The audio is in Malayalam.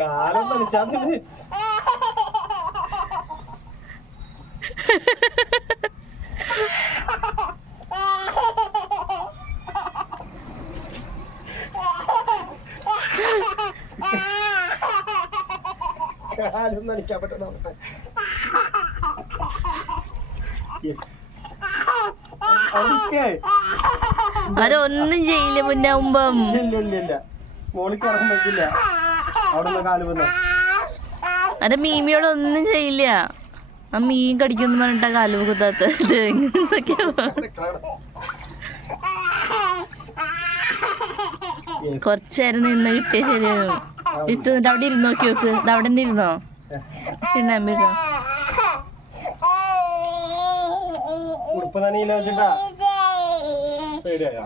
കാലം വലിച്ചാൽ കാലം നനയ്ക്കാൻ പറ്റുന്ന അവരൊന്നും ചെയ്യില്ല മുന്നാവുമ്പം. ഇല്ല മോളിക്ക് ഇറങ്ങാൻ പറ്റില്ല. അവിടെ കാല് വന്ന അവരെ മീമിയോടൊന്നും ചെയ്യില്ല. ആ മീൻ കടിക്കുന്നു പറഞ്ഞിട്ടാ കാല് കുത്താത്തത്. കൊറച്ചേരം നിന്ന് കിട്ടിയ ശരിയാകും. ഇത്തുന്നിട്ട് അവിടെ ഇരുന്ന് നോക്കി നോക്ക്. ഇത് അവിടെ തന്നെ ഇരുന്നോ? പിന്നെ അമ്മ ഉടുപ്പ് നനയില്ല വെച്ചിട്ടാ ശരിയായോ?